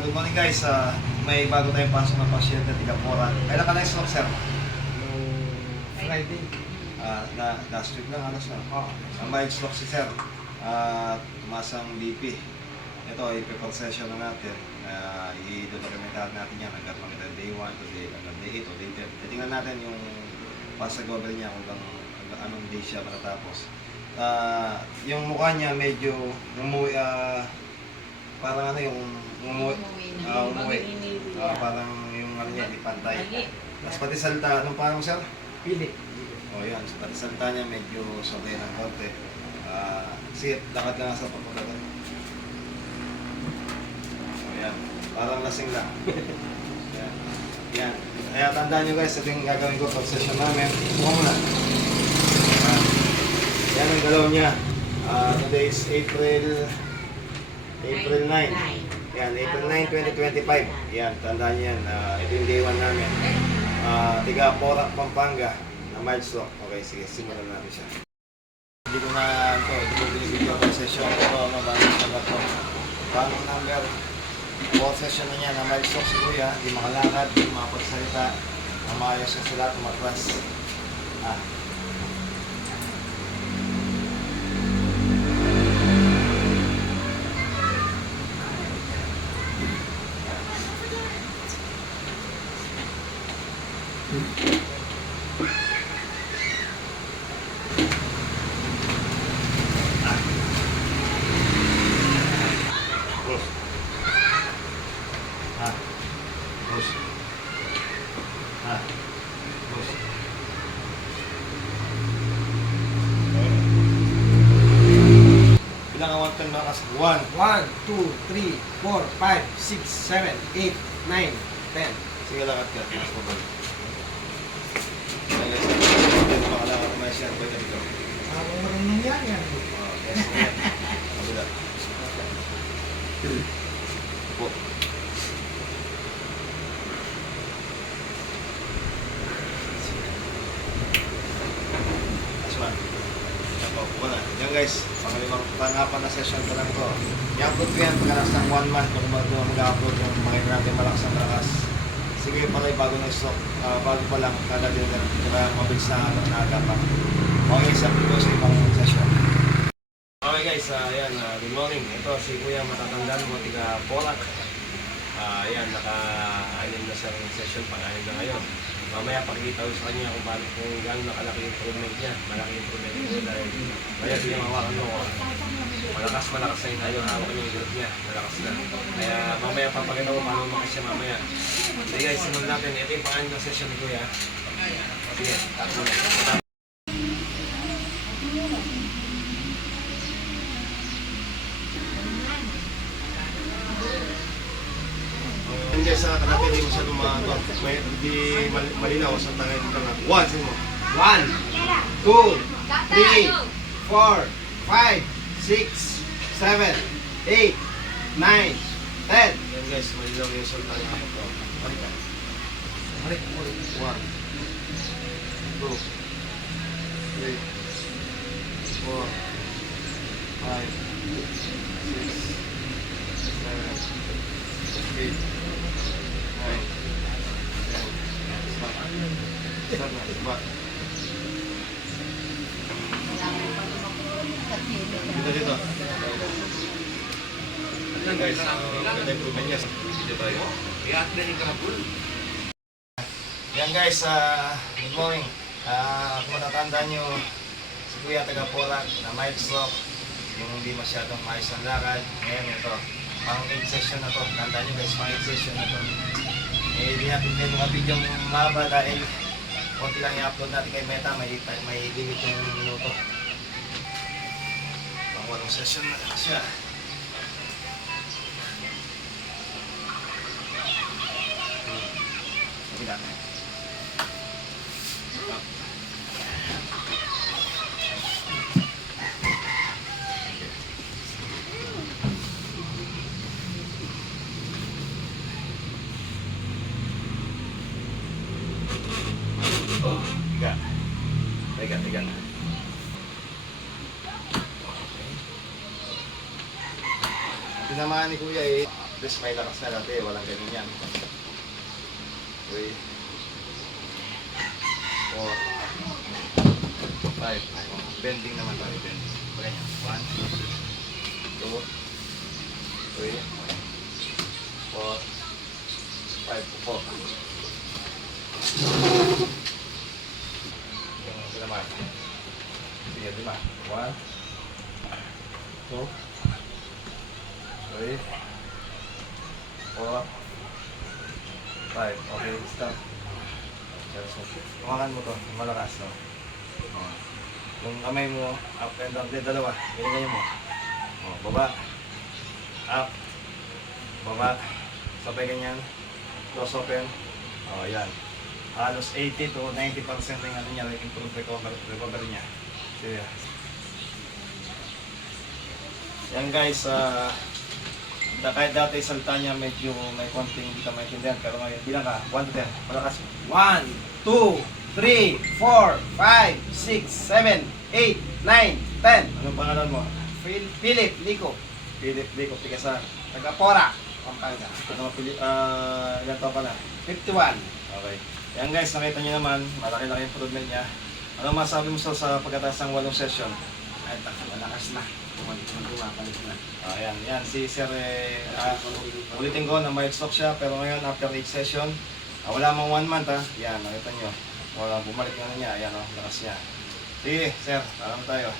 Good morning guys, may bago tayong pasok na pasyente tiga Poran. Kailan ka na-stroke sir? Friday. Last week lang, alas na. Ang mild stroke si sir. Tumaas ang BP. Ito, ipiprocession na natin. I-documentar natin yan hanggang mga day 1 to day 8 o day 10. Titingnan natin yung pasag-over niya kung anong day siya matatapos. Yung mukha niya medyo parang ano yung umuwi. Parang yung ano niya, di pantay. Tapos pati salita, anong parang sir? Pili. O yan, pati salita niya medyo sabay ng konti. Sige, lakad lang sa papunta doon. O yan, parang lasing lang. Yan. Yan. Kaya tandaan nyo guys, ito yung gagawin ko pag session namin. Suka muna. Yan ang galaw niya. Today is April 9. Yan, April 9, 2025. Yan, tandaan niyo yan. Ito yung day 1 namin. Tiga Porac, Pampanga na mild stroke. Okay, sige, simulan natin siya. Hindi ko binibigyan ko session. Ito, bagong sagat ko. Bagong number. 4 session na niya na mild stroke si Kuya. Hindi makalakad, hindi makapagsalita. Mamayos siya sila, tumatras. Bilang ang 1 malakas. 1, 1, 2, 3, 4, 5, 6, 7, 8, 9, 10. sige, lakad ka. Mas mabalik. Hindi mo makalakad may siya. Pwede dito. Ako marunong yan. Yes, yan. Kabila. Upo. Aswan. Upo na. Yan guys, pangapan na session ko lang to. I-upload ko yan pagkalas ng 1 month kung mag-upload yung mga natin malakas ang malakas. Sige pala bago na stock, bago pa lang, kada din na mabilis na naagapan. Okay, isang ko sa ibang session. Okay guys, ayan, good morning. Ito si Kuya matatandaan mo, tiga Porac. Ayan, naka-anim na sa session, pang-anim na ngayon. Mamaya pakikita ko sa kanya kung gano'n nakalaki yung improvement niya. Malaki yung improvement niya dahil kaya siya mawakan mo. Malakas na yung ayaw hawak niya yung grip niya. Malakas na. Kaya mamaya papakita ko paano makasya siya mamaya. Sige guys, simulan natin. Ito yung pang-anim na session ni Kuya. Sige, tapos na. Hindi sa kanapin, hindi masyadong hindi malinaw sa tangay ng kanapin. 1, sige mo. 1, 2, 3, 4, 5, 6, 7, 8, 9, 10. Yan guys, malinaw yung salta niya ito. Balik ka. 1, 2, 3, 4, 5, 6, 7, 8, start na, start. Dito. Ayan guys, ganda improvement niya. Video tayo. Yan guys, good morning. Kung matatandaan nyo, si Kuya taga Porac na mild stroke, yung hindi masyadong maayos ang lakad. Ngayon ito, pang 8 session na to. Tandaan nyo guys, pang 8 session na to. Hindi natin kayo mga video mahaba dahil konti lang i-upload natin kay Meta, may limit yung minuto. Pang 8 session na siya. Kabila. Tiga. Tinamaan ni Kuya At least may lakas na dati, walang ganyan yan. 3, 4, 5. Bending naman tayo, bending. Ganyan. 1, 2, 3, 4, 5. Upo. Yung sila naman. Sige, 5. 1, 2, 3, 4, 5. Okay, stop. Tumakan mo to, malakas, no? Oh. Yung kamay mo, up and down, dalawa, ganyan mo. Oh, baba, up, baba, sabay ganyan, close open. Oh, yan. Halos 80 to 90% ng ano niya, improve recovery niya. Sige. Yan guys, kahit dati salta niya medyo may konting hindi ka maintindihan, pero ngayon bilang ka, 1 to 10, malakas. 1, 2, 3, 4, 5, 6, 7, 8, 9, 10. Anong pangalan mo? Philip Lico, Philip Lico, Tigasan. taga-Pora, Pampanga. Ano, ilan taon ka na? 51. Okay. Yan guys, nakita niyo naman, malaki-laki improvement niya. Ano masabi mo sa pagkatapos ng 8 session? Ay, malakas na. Tumapalit na. Ayan, yan, si Sir, ulitin ko na mild stroke siya, pero ngayon after 8 session, wala mang 1 month ha. Yan, nakita niyo. Wala, bumalik na niya, ayan o, lakas niya. Sige, Sir, tayo.